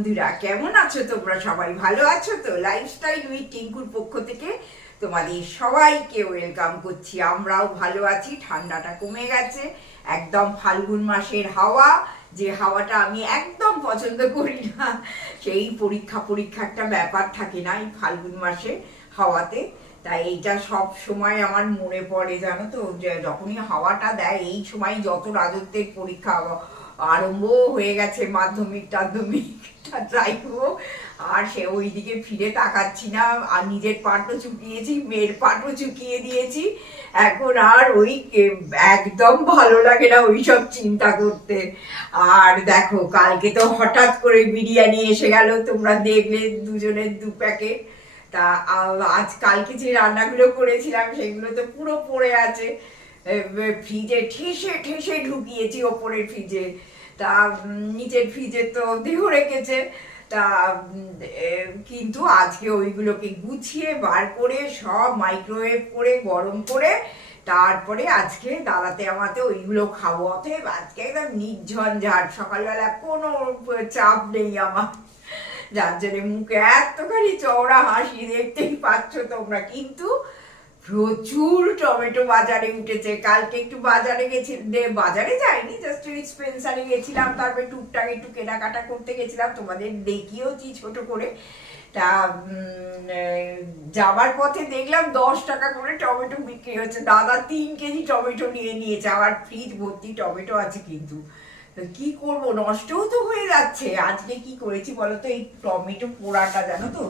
বন্ধুরা, কেমন আছো তোমরা? সবাই ভালো আছো তো? লাইফস্টাইল উইথ টিঙ্কুর পক্ষ থেকে তোমাদের সবাইকে ওয়েলকাম করছি। আমরাও ভালো আছি, ঠান্ডাটা কমে গেছে, একদম ফাল্গুন মাসের হাওয়া, যে হাওয়াটা আমি একদম পছন্দ করি না, সেই পরীক্ষা পরীক্ষা একটা ব্যাপার থাকে না এই ফাল্গুন মাসে হাওয়াতে। তাই এইটা সব সময় আমার মনে পড়ে, জানো তো? যখনই হাওয়াটা দেয়, এই সময় যত রাজত্বের পরীক্ষা আরম্ভ হয়ে গেছে মাধ্যমিক টাধ্যমিকটা করব আর সে ওইদিকে ফিরে তাকাচ্ছি না, আর নিজের পাটও চুকিয়েছি, মেয়ের পাটও চুকিয়ে দিয়েছি। এখন আর ওই একদম ভালো লাগে না ওই সব চিন্তা করতে। আর দেখো, কালকে তো হঠাৎ করে বিরিয়ানি এসে গেল, তোমরা দেখলে দুজনের দু প্যাকেট। তা আজ কালকে যে রান্নাগুলো করেছিলাম, সেগুলো তো পুরো পড়ে আছে। ফ্রিজে ঠেসে ঠেসে ঢুকিয়েছি ওপরের ফ্রিজে তা নিচের ফ্রিজে তো দেহ রেখেছে। তা কিন্তু আজকে ওইগুলোকে গুছিয়ে, বার করে, সব মাইক্রোওয়েভ করে, গরম করে, তারপরে আজকে দাদাতে আমাতে ওইগুলো খাব। অতএব আজকে একদম নির্ঝঞ্ঝাট। সকালবেলা কোনো চাপ নেই আমার। যার জন্য মুখে এতখানি চওড়া হাসি দেখতেই পাচ্ছ তোমরা। কিন্তু প্রচুর টমেটো বাজারে উঠেছে। কালকে একটু বাজারে গেছি বাজারে যাইনি জাস্ট স্পেন্সারে গেছিলাম, তারপরে টুকটাক একটু কেনাকাটা করতে গেছিলাম, তোমাদের দেখিয়েওছি ছোট করে। তা যাবার পথে দেখলাম দশ টাকা করে টমেটো বিক্রি হচ্ছে। দাদা তিন কেজি টমেটো নিয়ে নিয়েছে আবার ফ্রিজ ভর্তি টমেটো আছে কিন্তু। কি করব, নষ্টও তো হয়ে যাচ্ছে। আজকে কি করেছি বলো তো এই টমেটো পোড়াটা জানো তো,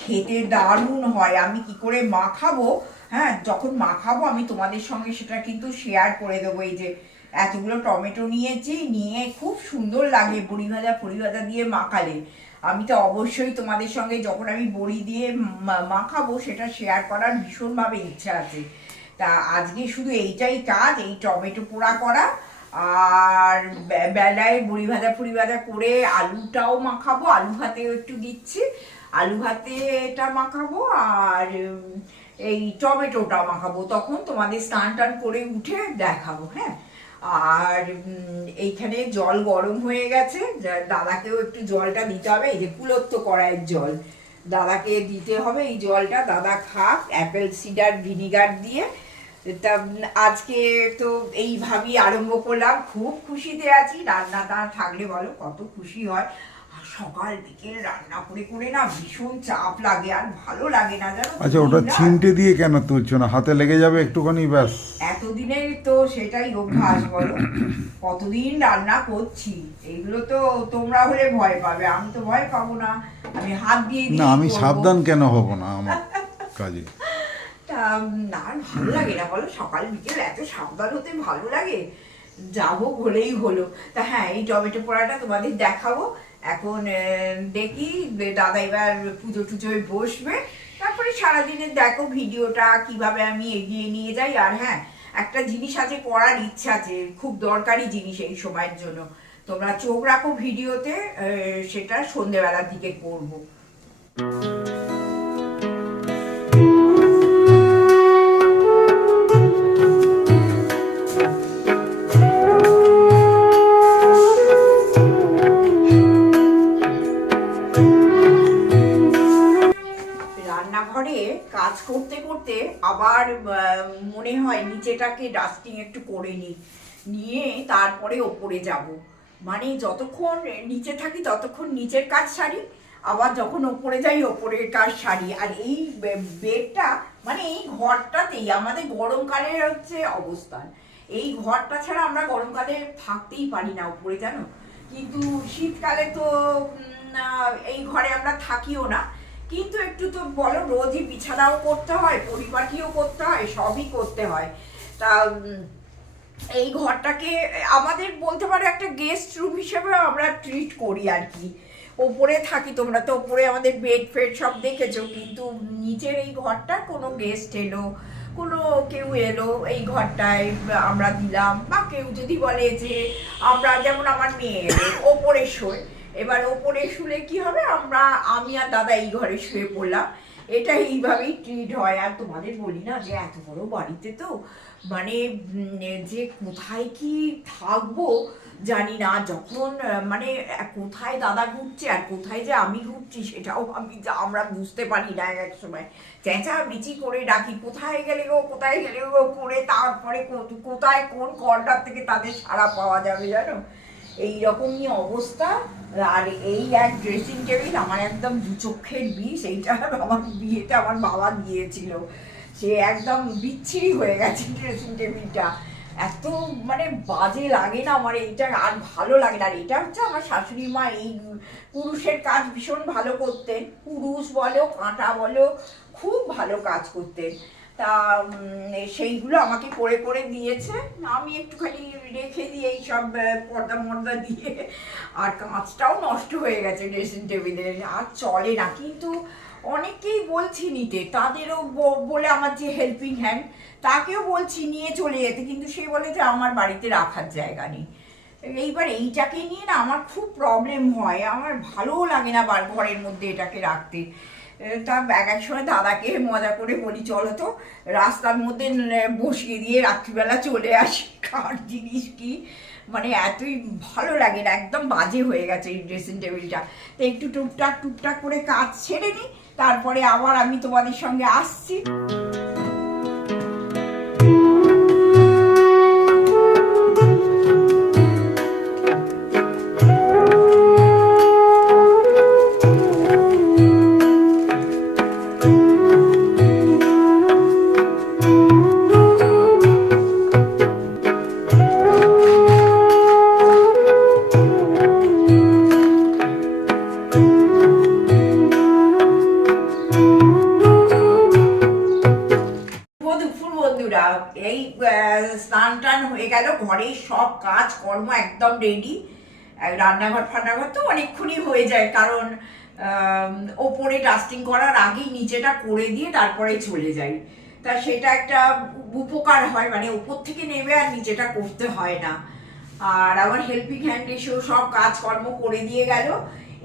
খেতে দারুণ হয়। আমি কি করে মাখাবো হ্যাঁ যখন মাখাবো, আমি তোমাদের সঙ্গে সেটা কিন্তু শেয়ার করে দেবো। এই যে এতগুলো টমেটো নিয়েছি, নিয়ে খুব সুন্দর লাগে বড়ি ভাজা ফড়ি ভাজা দিয়ে মাখালে। আমি তো অবশ্যই তোমাদের সঙ্গে যখন আমি বড়ি দিয়ে মাখাবো, সেটা শেয়ার করার ভীষণভাবে ইচ্ছা আছে। তা আজকে শুধু এইটাই কাজ, এই টমেটো পোড়া করা, আর বেলায় বড়ি ভাজা ফুড়ি ভাজা করে আলুটাও মাখাবো, আলু ভাতেও একটু দিচ্ছি। আলু ভাতে এটা মাখাবো, আর এই টমেটোটা মাখাবো, তখন তোমাদের স্নান টান করে উঠে দেখাবো হ্যাঁ? আর এইখানে জল গরম হয়ে গেছে দাদাকেও একটু জলটা দিতে হবে, এই যে কুলত্ব কড়াইয়ের জল। দাদাকে দিতে হবে এই জলটা, দাদা খাক, অ্যাপেল, সিডার, ভিনিগার দিয়ে। তা আজকে তো এইভাবেই আরম্ভ করলাম, খুব খুশিতে আছি রান্না টা থাকলে বলো কত খুশি হয়। সকাল বিকেল রান্না করে করে না ভীষণ চাপ লাগে আর ভালো লাগে না জানো আচ্ছা ওটা। চিমটে দিয়ে কেন তুলছো না? হাতে লেগে যাবে একটুখানি ব্যাস। এতদিনের তো সেটাই অভ্যাস বলো। কতদিন রান্না করছি? এইগুলো তো তোমরা হলে ভয় পাবে আমি তো ভয় পাবো না। আমি হাত দিয়ে না আমি সাবধান কেন হব না আমার কাজে? তা না ভালো লাগে না বলো। সকাল বিকেল এত সাবধান হতে ভালো লাগে? যাব বলেই হলো। তা হ্যাঁ এই টমেটো পোড়াটা তোমাদের দেখাবো। এখন দেখি দাদা এবার পুজো টুজোয় বসবে। তারপরে সারাদিনের দেখো ভিডিওটা, কীভাবে আমি এগিয়ে নিয়ে যাই। আর হ্যাঁ একটা জিনিস আছে, পড়ার ইচ্ছা আছে, খুব দরকারি জিনিস এই সময়ের জন্য। তোমরা চোখ রাখো ভিডিওতে সেটা সন্ধেবেলার দিকে করব। করতে আবার মনে হয় নিচেটাকে ডাস্টিং একটু করে নিই। নিয়ে তারপরে ওপরে যাব। মানে যতক্ষণ নিচে থাকি ততক্ষণ নিচের কাজ সারি, আবার যখন ওপরে যাই ওপরের কাজ সারি। আর এই বেডটা মানে এই ঘরটাতেই আমাদের গরমকালের হচ্ছে অবস্থান এই ঘরটা ছাড়া আমরা গরমকালে থাকতেই পারি না উপরে জানো? কিন্তু শীতকালে তো এই ঘরে আমরা থাকিও না। কিন্তু একটু তো বলো, রোজই বিছানাও করতে হয়, পরিপাটিও করতে হয়, সবই করতে হয়। তা এই ঘরটাকে, আমাদের বলতে পারো একটা গেস্ট রুম হিসেবে আমরা ট্রিট করি আর কি। ওপরে থাকি তোমরা তো, ওপরে আমাদের বেড ফেড সব দেখেছ, কিন্তু নিচের এই ঘরটা কোনো গেস্ট এলো, কোনো কেউ এলো এই ঘরটায় আমরা দিলাম, বা কেউ যদি বলে যে, আমরা যেমন আমার মেয়ে ওপরে শোয়। এবার ওপরে শুলে কি হবে? আমরা, আমি আর দাদা এই ঘরে শুয়ে পড়লাম। এটা এইভাবেই ট্রিট হয়। আর তোমাদের বলি না যে এত বড় বাড়িতে তো মানে যে কোথায় কি থাকব জানি না। যখন মানে কোথায় দাদা ঘুরছে আর কোথায় যে আমি ঘুরছি সেটাও আমি আমরা বুঝতে পারি না এক সময়। চেঁচা মিচি করে ডাকি, কোথায় গেলে গো? কোথায় গেলে গো? করে তারপরে কোথায় কোন কর্নার থেকে তাদের সাড়া পাওয়া যাবে জানো? এই রকমই অবস্থা। আর এই এক ড্রেসিং টেবিল আমার একদম দু চক্ষের বিষ, এইটা আমার বিয়েতে আমার বাবা দিয়েছিল। সে একদম বিচ্ছিরি হয়ে গেছে ড্রেসিং টেবিলটা এত মানে বাজে লাগে না আমার এইটা, আর ভালো লাগে না। আর এটা হচ্ছে আমার শাশুড়ি মা এই পুরুষের কাজ ভীষণ ভালো করতেন। পুরুষ বলো, কাঁটা বলো, খুব ভালো কাজ করতেন। তা সেইগুলো আমাকে করে করে দিয়েছে। আমি একটুখানি রেখে দিয়ে এই সব পর্দা মর্দা দিয়ে আর কাঁচটাও নষ্ট হয়ে গেছে ড্রেসিং টেবিলের আর চলে না, কিন্তু অনেকেই বলছি নিতে। তাদেরও বলে আমার যে হেল্পিং হ্যান্ড তাকেও বলছি নিয়ে চলে যেতে, কিন্তু সে বলে যে আমার বাড়িতে রাখার জায়গা নেই। এইবার এইটাকে নিয়ে না আমার খুব প্রবলেম হয়। আমার ভালোও লাগে না ঘরের মধ্যে এটাকে রাখতে। তা এক এক সময় দাদাকে মজা করে বলি, চলো তো রাস্তার মধ্যে বসিয়ে দিয়ে রাত্রিবেলা চলে আসি। কার জিনিস কি? মানে এতই ভালো লাগে না, একদম বাজে হয়ে গেছে এই ড্রেসিং টেবিলটা তো একটু টুকটাক টুকটাক করে কাজ ছেড়ে নিই, তারপরে আবার আমি তোমাদের সঙ্গে আসছি। ঘরের সব কাজ, কর্ম একদম রেডি রান্নাঘর, ফান্নাঘর তো অনেকক্ষণই হয়ে যায়, কারণ ওপরে ডাস্টিং করার আগেই নিচেটা করে দিয়ে তারপরে চলে যাই। তা সেটা একটা উপকার হয় মানে ওপর থেকে নেমে আর নিচেটা করতে হয় না। আর আমার হেল্পিং হ্যান্ড এসেও সব কাজকর্ম করে দিয়ে গেল।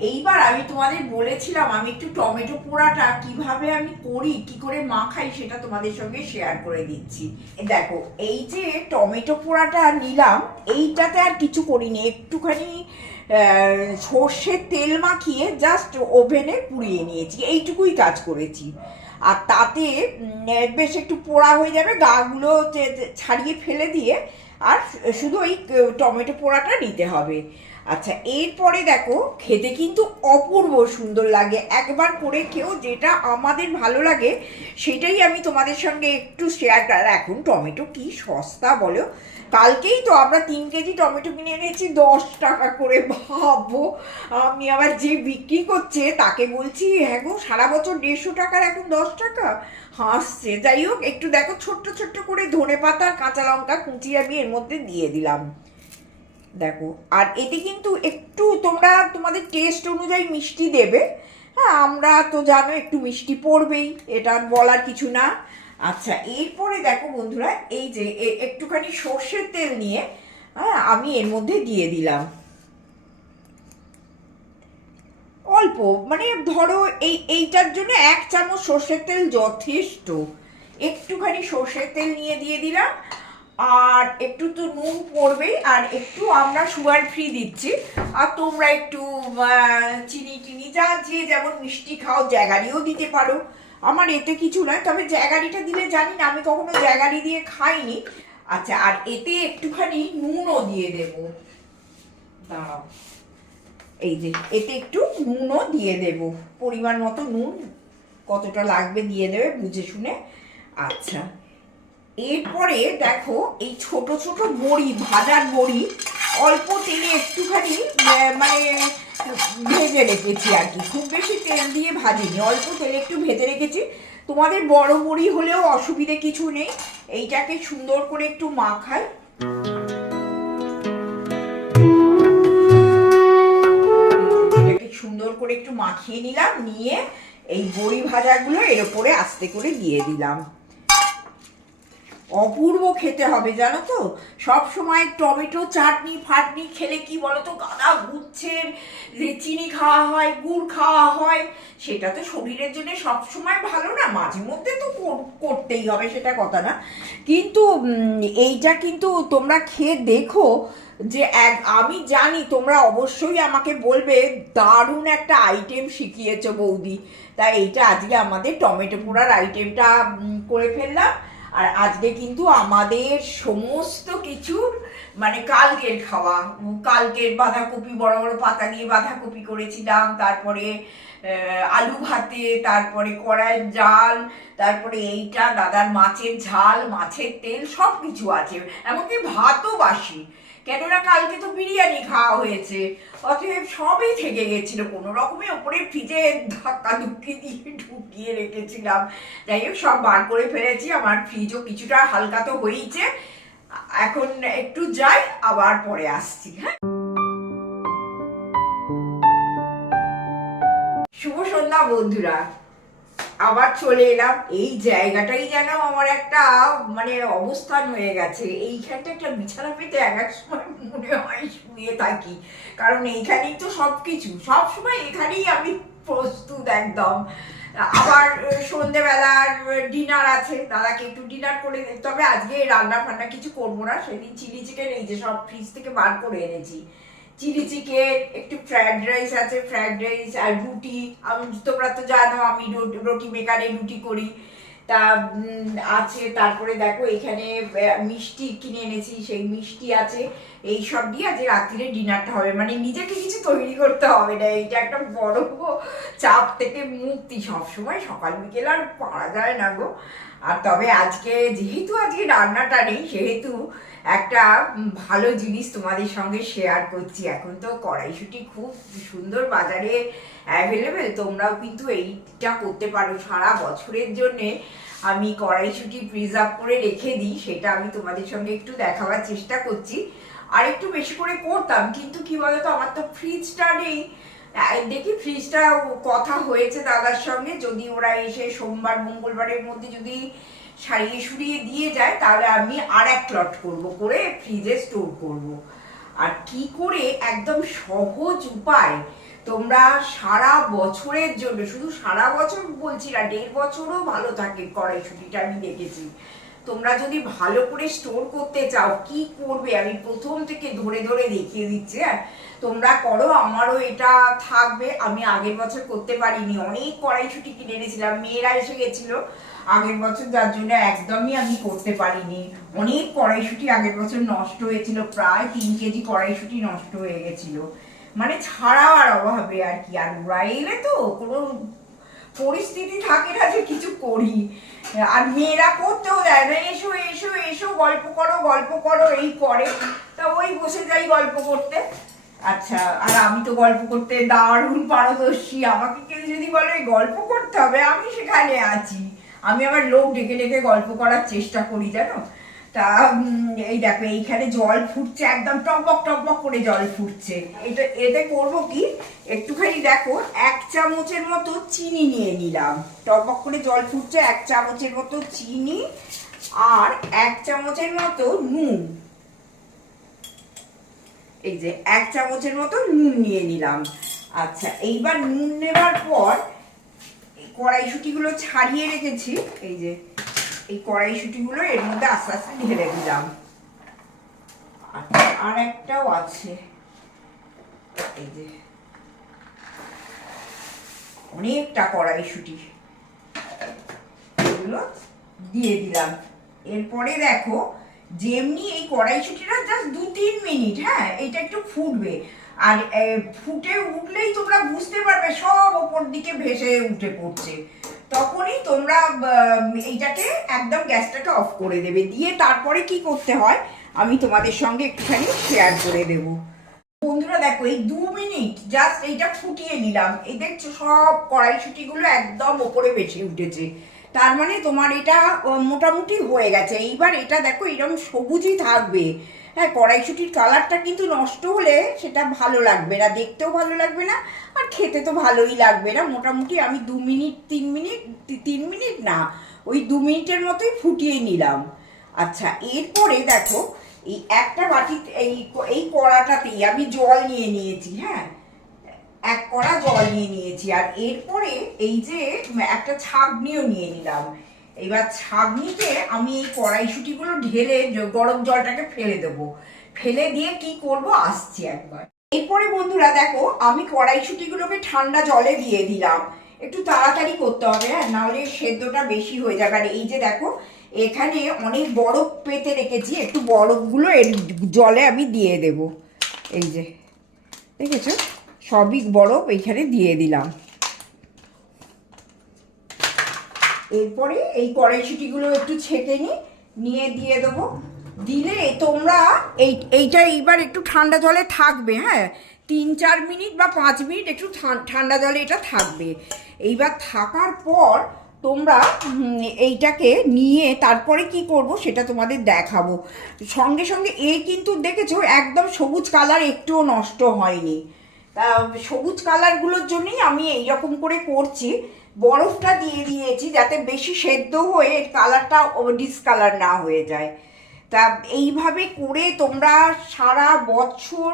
এইবার আমি তোমাদের বলেছিলাম, আমি একটু টমেটো পোড়াটা কীভাবে আমি করি, কি করে মাখাই সেটা তোমাদের সঙ্গে শেয়ার করে দিচ্ছি। দেখো, এই যে টমেটো পোড়াটা নিলাম, এইটাতে আর কিছু করিনি, একটুখানি সর্ষের তেল মাখিয়ে জাস্ট ওভেনে পুড়িয়ে নিয়েছি, এইটুকুই কাজ করেছি। আর তাতে বেশ একটু পোড়া হয়ে যাবে গাগুলো ছাড়িয়ে ফেলে দিয়ে আর শুধু ওই টমেটো পোড়াটা নিতে হবে। আচ্ছা এরপরে দেখো, খেতে কিন্তু অপূর্ব সুন্দর লাগে। একবার করে কেউ যেটা আমাদের ভালো লাগে, সেটাই আমি তোমাদের সঙ্গে একটু শেয়ার করার এখন টমেটো কি সস্তা বলো? কালকেই তো আমরা তিন কেজি টমেটো কিনে এনেছি, দশ টাকা করে, ভাবো। আমি আবার যে বিক্রি করছে, তাকে বলছি হ্যাঁ গো, সারা বছর দেড়শো টাকার এখন দশ টাকা? হাসছে। যাই হোক, একটু দেখো, ছোট্ট ছোট্ট করে ধনে পাতা আর কাঁচা লঙ্কা কুচিয়ে আমি এর মধ্যে দিয়ে দিলাম। দেখো, আর এতে কিন্তু একটু তোমরা, তোমাদের টেস্ট অনুযায়ী মিষ্টি দেবে। হ্যাঁ আমরা তো জানো একটু মিষ্টি পড়বেই, এটা বলার কিছু না। আচ্ছা এরপরে দেখো বন্ধুরা, এই যে একটুখানি সর্ষের তেল নিয়ে হ্যাঁ আমি এর মধ্যে দিয়ে দিলাম। অল্প মানে ধরো এই, এইটার জন্য এক চামচ সর্ষের তেল যথেষ্ট। একটুখানি সর্ষের তেল নিয়ে দিয়ে দিলাম, আর একটু তো নুন পড়বেই আর একটু আমরা সুগার ফ্রি দিচ্ছি। আর তোমরা একটু চিনি টিনি যা যে যেমন মিষ্টি খাও, জ্যাগারিও দিতে পারো। আমার এতে কিছু নয়, তবে জ্যাগারিটা দিলে জানি না, আমি কখনো জ্যাগারি দিয়ে খাইনি। আচ্ছা আর এতে একটুখানি নুনও দিয়ে দেবো। দাঁড়াও। এই যে, এতে একটু নুনও দিয়ে দেব। পরিমাণ মতো নুন, কতটা লাগবে দিয়ে দেবে বুঝে শুনে। আচ্ছা এরপরে দেখো, এই ছোট ছোট বড়ি, ভাজার বড়ি, অল্প তেলে একটুখানি মানে ভেজে রেখেছি আর কি। খুব বেশি তেল দিয়ে ভাজিনি, অল্প তেলে একটু ভেজে রেখেছি। তোমাদের বড় বড়ি হলেও অসুবিধে কিছু নেই। এইটাকে সুন্দর করে একটু মাখাই। এটাকে সুন্দর করে একটু মাখিয়ে নিলাম, নিয়ে এই বড়ি ভাজাগুলো এর উপরে আস্তে করে দিয়ে দিলাম। অপূর্ব খেতে হবে, জানো তো? সব সময় টমেটো, চাটনি, ফাটনি খেলে কি বলো তো গাদা গুচ্ছের যে চিনি খাওয়া হয়, গুড় খাওয়া হয়, সেটা তো শরীরের জন্য সবসময় ভালো না, মাঝে মধ্যে তো করতেই হবে, সেটা কথা না। কিন্তু এইটা কিন্তু তোমরা খেয়ে দেখো যে এক আমি জানি তোমরা অবশ্যই আমাকে বলবে, দারুণ একটা আইটেম শিখিয়েছো বৌদি। তাই এইটা আজকে আমাদের টমেটো পোড়ার আইটেমটা করে ফেললাম। আর আজকে কিন্তু আমাদের সমস্ত কিছুর মানে কালকের খাওয়া। কালকের বাঁধাকপি, বড় বড় পাতা দিয়ে বাঁধাকপি করেছিলাম। তারপরে আলু ভাতে, তারপরে কড়াইয়ের জাল, তারপরে এইটা, দাদার মাছের ঝাল, মাছের তেল সব কিছু আছে। এমনকি ভাতও বাসি। কেননা কালকে তো বিরিয়ানি খাওয়া হয়েছে। অতএব সবই থেকে গেছিল। কোনো রকমে ওপরে ফ্রিজে ধাক্কা ধুক্কি দিয়ে ঢুকিয়ে রেখেছিলাম। যাই হোক, সব বার করে ফেলেছি। আমার ফ্রিজও কিছুটা হালকা তো হয়েছে এখন একটু যাই, আবার পরে আসছি হ্যাঁ? শুভ সন্ধ্যা বন্ধুরা। আবার চলে এলাম। এই জায়গাটাই যেন আমার একটা মানে অবস্থান হয়ে গেছে। এইখানটা একটা বিছানা পেতে এক এক সময় মনে হয় শুয়ে থাকি। কারণ এইখানেই তো সব কিছু সব সময় এখানেই আমি প্রস্তুত একদম। আবার সন্ধেবেলার ডিনার আছে। দাদাকে একটু ডিনার করে তবে আজকে রান্না ফান্না কিছু করব না। সেদিন চিলি চিকেন, এই যে সব ফ্রিজ থেকে বার করে এনেছি। চিলি চিকেন, একটু ফ্রাইড রাইস আছে ফ্রাইড রাইস আর রুটি। আমি, তোমরা তো জানো, আমি রুটি- রুটি মেকারে রুটি করি। তা আছে, তারপরে দেখো, এখানে মিষ্টি কিনে এনেছি, সেই মিষ্টি আছে। এই সব দিয়ে আজকে রাত্রিরে ডিনারটা হবে। মানে নিজেকে কিছু তৈরি করতে হবে না। এইটা একটা বড় চাপ থেকে মুক্তি। সবসময় সকাল বিকেল আর পারা যায় না গো। আর তবে আজকে যেহেতু আজকে রান্নাটা নেই, সেহেতু একটা ভালো জিনিস তোমাদের সঙ্গে শেয়ার করছি। এখন তো কড়াইশুটি খুব সুন্দর বাজারে অ্যাভেলেবেল তোমরাও কিন্তু এইটা করতে পারো। সারা বছরের জন্যে আমি কড়াইশুটি প্রিজার্ভ করে রেখে দিই, সেটা আমি তোমাদের সঙ্গে একটু দেখাবার চেষ্টা করছি। আর একটু বেশি করে করতাম, কিন্তু কি বলতো, আমার তো ফ্রিজটা নেই। দেখি ফ্রিজটা কথা হয়েছে দাদার সঙ্গে। যদি ওরা এসে সোমবার, মঙ্গলবারের মধ্যে যদি সারিয়ে সুরিয়ে দিয়ে যায়, তাহলে আমি আর এক লট করব করে ফ্রিজে স্টোর করব। আর কি করে? একদম সহজ উপায়। তোমরা সারা বছরের জন্য, শুধু সারা বছর বলছি না, দেড় বছরও ভালো থাকে কড়াইশুটিটা, আমি দেখেছি। তোমরা যদি ভালো করে স্টোর করতে চাও, কি করবে? আমি প্রথম থেকে ধরে ধরে দেখিয়ে দিচ্ছি হ্যাঁ। তোমরা করো, আমারও এটা থাকবে। আমি আগের বছর করতে পারিনি, অনেক কড়াইশুটি কিনে এনেছিলাম, মেয়েরা এসে গেছিল আগের বছর, যার জন্য একদমই আমি করতে পারিনি। অনেক কড়াইশুটি আগের বছর নষ্ট হয়েছিল, প্রায় তিন কেজি কড়াইশুটি নষ্ট হয়ে গেছিল। মানে ছাড়াবার অভাবে আর কি, আর ওরা এলে তো কোনো পরিস্থিতি থাকে না যে কিছু করি। আর মেয়েরা করতেও দেয় না, এসো এসো এসো, গল্প করো গল্প করো, এই করে। তা ওই বসে যাই গল্প করতে। আচ্ছা আর আমি তো গল্প করতে দারুণ পারদর্শী। আমাকে কেউ যদি বলে, গল্প করতে হবে, আমি সেখানে আছি। আমি আবার লোক ডেকে ডেকে গল্প করার চেষ্টা করি, জানো? তা এই দেখো, এইখানে জল ফুটছে, একদম টকবক টকবক করে জল ফুটছে। এটা, এতে করব কি? একটুখানি দেখো, এক চামচের মতো চিনি নিয়ে নিলাম। টকবক করে জল ফুটছে, এক চামচের মতো চিনি আর এক চামচের মতো নুন। এই যে এক চামচের মতো নুন নিয়ে নিলাম। আচ্ছা এইবার নুন নেবার পর কড়াইশুটিগুলো ছাড়িয়ে রেখেছি। এই যে এই কড়াইশুটিগুলো এর মধ্যে আস্তে আস্তে ঢেলে দিলাম। আচ্ছা, আর একটাও আছে। এই যে অনেকটা কড়াইশুটি। এগুলো দিয়ে দিলাম। এরপরে দেখো যেমনি এই কড়াইশুটিটা জাস্ট দু তিন মিনিট হ্যাঁ এটা একটু ফুটবে। আর ফুটে উঠলেই তোমরা বুঝতে পারবে সব ওপর দিকে ভেসে উঠে পড়ছে। তখনই তোমরা এইটাকে একদম গ্যাসটাকে অফ করে দেবে। দিয়ে তারপরে কি করতে হয়, আমি তোমাদের সঙ্গে একটুখানি শেয়ার করে দেবো। বন্ধুরা, দেখো, এই দু মিনিট জাস্ট এইটা ফুটিয়ে নিলাম। এই দেখছ, সব কড়াইশুটিগুলো একদম ওপরে বেশি উঠেছে। তার মানে তোমার এটা মোটামুটি হয়ে গেছে। এইবার এটা দেখো এরকম সবুজই থাকবে। হ্যাঁ কড়াইশুটির কালারটা কিন্তু নষ্ট হলে সেটা ভালো লাগবে না, দেখতেও ভালো লাগবে না, আর খেতে তো ভালোই লাগবে না। মোটামুটি আমি দু মিনিট, তিন মিনিট তিন মিনিট না, ওই দু মিনিটের মতোই ফুটিয়ে নিলাম। আচ্ছা এরপরে দেখো, এই একটা বাটি এই এই কড়াটাতেই আমি জল নিয়ে নিয়েছি হ্যাঁ। এক কড়া জল নিয়ে নিয়েছি। আর এরপরে এই যে একটা ছাগনিও নিয়ে নিলাম। এবার ছাগনিতে আমি এই কড়াইশুটিগুলো ঢেলে গরম জলটাকে ফেলে দেবো। ফেলে দিয়ে কি করব আসছি একবার। এরপরে বন্ধুরা দেখো, আমি কড়াইশুটিগুলোকে ঠান্ডা জলে দিয়ে দিলাম। একটু তাড়াতাড়ি করতে হবে হ্যাঁ নাহলে সেদ্ধটা বেশি হয়ে যাবে। আর এই যে দেখো, এখানে অনেক বরফ পেতে রেখেছি, একটু বরফগুলো জলে আমি দিয়ে দেব। এই যে, দেখেছ? সবই বরফ এখানে দিয়ে দিলাম। এরপরে এই কড়াইশুটিগুলো একটু ছেঁকে নিই নিয়ে দিয়ে দেবো। দিলে তোমরা এই, এইটা এইবার একটু ঠান্ডা জলে থাকবে হ্যাঁ? তিন চার মিনিট বা পাঁচ মিনিট একটু ঠান- ঠান্ডা জলে এটা থাকবে। এইবার থাকার পর তোমরা এইটাকে নিয়ে তারপরে কি করব সেটা তোমাদের দেখাবো। সঙ্গে সঙ্গে এ কিন্তু দেখেছ একদম সবুজ কালার, একটুও নষ্ট হয়নি। সবুজ কালারগুলোর জন্যই আমি এইরকম করে করছি। বরফটা দিয়ে দিয়েছি যাতে বেশি সেদ্ধ হয়ে কালারটা ডিসকালার না হয়ে যায়। তা এইভাবে করে তোমরা সারা বছর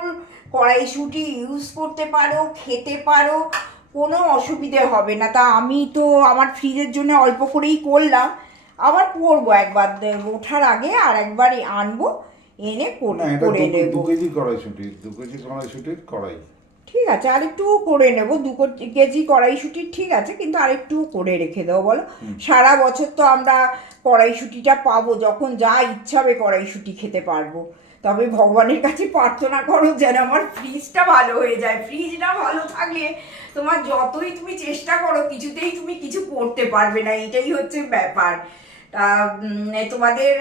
কড়াইশুটি ইউজ করতে পারো খেতে পারো কোনো অসুবিধে হবে না। তা আমি তো আমার ফ্রিজের জন্য অল্প করেই করলাম। আবার করব একবার ওঠার আগে আর একবার আনব এনে করে নেব দু কেজি কড়াইশুটি দু কেজি কড়াইশুটির কড়াই। ঠিক আছে আরেকটু করে নেব দু কেজি কড়াইশুটি ঠিক আছে কিন্তু আরেকটু করে রেখে দেবো বলো। সারা বছর তো আমরা কড়াইশুটিটা পাবো যখন যা ইচ্ছা হবে কড়াইশুটি খেতে পারব। তবে ভগবানের কাছে প্রার্থনা করো যেন আমার ফ্রিজটা ভালো হয়ে যায়। ফ্রিজটা ভালো থাকলে তোমার যতই তুমি চেষ্টা করো কিছুতেই তুমি কিছু করতে পারবে না এটাই হচ্ছে ব্যাপার। তা তোমাদের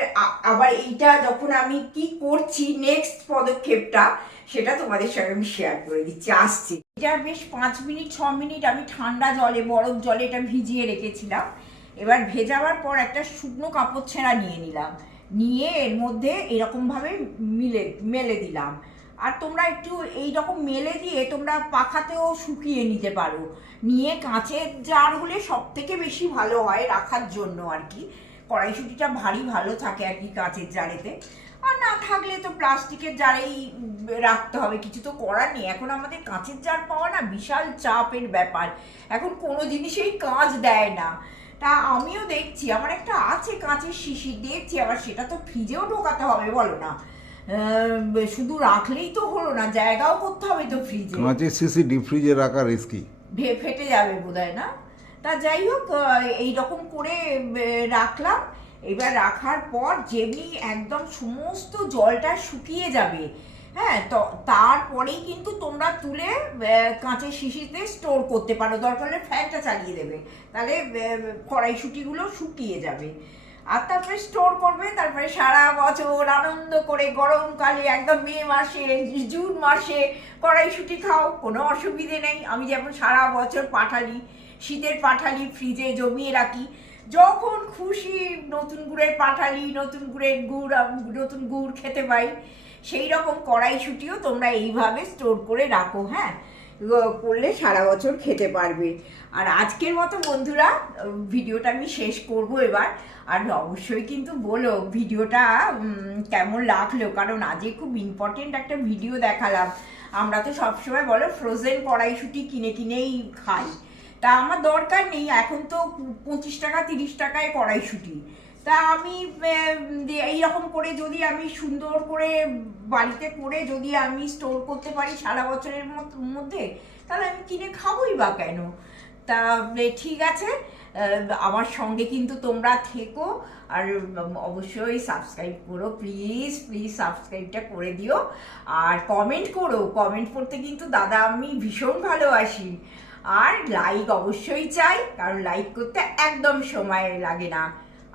আবার এইটা যখন আমি কি করছি নেক্সট পদক্ষেপটা, সেটা তোমাদের সঙ্গে আমি শেয়ার করে দিচ্ছি, আসছি। এটা বেশ পাঁচ মিনিট, ছ মিনিট আমি ঠান্ডা জলে, বরফ জলে এটা ভিজিয়ে রেখেছিলাম। এবার ভেজাবার পর একটা শুকনো কাপড় ছেঁড়া নিয়ে নিলাম। নিয়ে এর মধ্যে এরকমভাবে মিলে, মেলে দিলাম। আর তোমরা একটু এই রকম মেলে দিয়ে তোমরা পাখাতেও শুকিয়ে নিতে পারো। নিয়ে কাঁচের জার হলে সব থেকে বেশি ভালো হয় রাখার জন্য আর কি। কড়াইশুটিটা ভারী ভালো থাকে আর কি কাঁচের জারেতে। আর না থাকলে তো প্লাস্টিকের জারেই রাখতে হবে কিছু তো করার নেই। এখন আমাদের কাঁচের জার পাওয়া না বিশাল চাপের ব্যাপার। এখন কোনো জিনিসেই কাঁচ দেয় না। তা আমিও দেখছি আমার একটা আছে কাঁচের শিশি দেখছি আবার সেটা তো ফ্রিজেও ঢোকাতে হবে বলো না। শুধু রাখলেই তো হলো না জায়গাও করতে হবে তো ফ্রিজে। কাঁচের সিসি ডিপ ফ্রিজে রাখা রিস্কি ভে- ফেটে যাবে বোধহয় না? তা যাই হোক এইরকম করে রাখলাম। এবার রাখার পর যেমনি একদম সমস্ত জলটা শুকিয়ে যাবে হ্যাঁ তো তারপরেই কিন্তু তোমরা তুলে কাঁচের শিশিতে স্টোর করতে পারো। দরকার হলে ফ্যানটা চালিয়ে দেবে। তাহলে কড়াইশুঁটিগুলো শুকিয়ে যাবে। আর তারপরে স্টোর করবে। তারপরে সারা বছর আনন্দ করে, গরমকালে একদম মে মাসে, জুন মাসে কড়াইশুঁটি খাও, কোনো অসুবিধে নেই। আমি যেমন সারা বছর পাঠালি শীতের পাঠালি ফ্রিজে জমিয়ে রাখি। যখন খুশি নতুন গুড়ের পাঠালি, নতুন গুড়ের গুড় নতুন গুড় খেতে পাই। সেই রকম কড়াইশুঁটিও তোমরা এইভাবে স্টোর করে রাখো হ্যাঁ? করলে সারা বছর খেতে পারবে। আর আজকের মতো বন্ধুরা, ভিডিওটা আমি শেষ করব এবার। আর অবশ্যই কিন্তু বলো, ভিডিওটা কেমন লাগল? কারণ আজকে খুব ইম্পর্টেন্ট একটা ভিডিও দেখালাম। আমরা তো সবসময় বলো ফ্রোজেন কড়াইশুঁটি কিনে কিনেই খাই। তা আমার দরকার নেই, এখন তো পঁচিশ টাকা, তিরিশ টাকায় কড়াইশুঁটি। তা আমি এইরকম করে যদি আমি সুন্দর করে বাড়িতে করে যদি আমি স্টোর করতে পারি সারা বছরের মধ্যে, তাহলে আমি কিনে খাবোই বা কেন? তা ঠিক আছে আমার সঙ্গে কিন্তু তোমরা থেকো, আর অবশ্যই সাবস্ক্রাইব করো প্লিজ প্লিজ সাবস্ক্রাইবটা করে দিও। আর কমেন্ট করো কমেন্ট করতে কিন্তু দাদা আমি ভীষণ ভালোবাসি। আর লাইক অবশ্যই চাই, কারণ লাইক করতে একদম সময় লাগে না।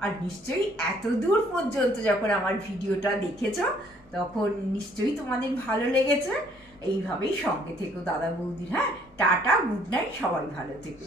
আর নিশ্চয়ই এত দূর পর্যন্ত যখন আমার ভিডিওটা দেখেছ, তখন নিশ্চয়ই তোমাদের ভালো লেগেছে। এইভাবেই সঙ্গে থেকো দাদা বৌদির হ্যাঁ? টাটা গুড নাইট সবাই ভালো থেকো।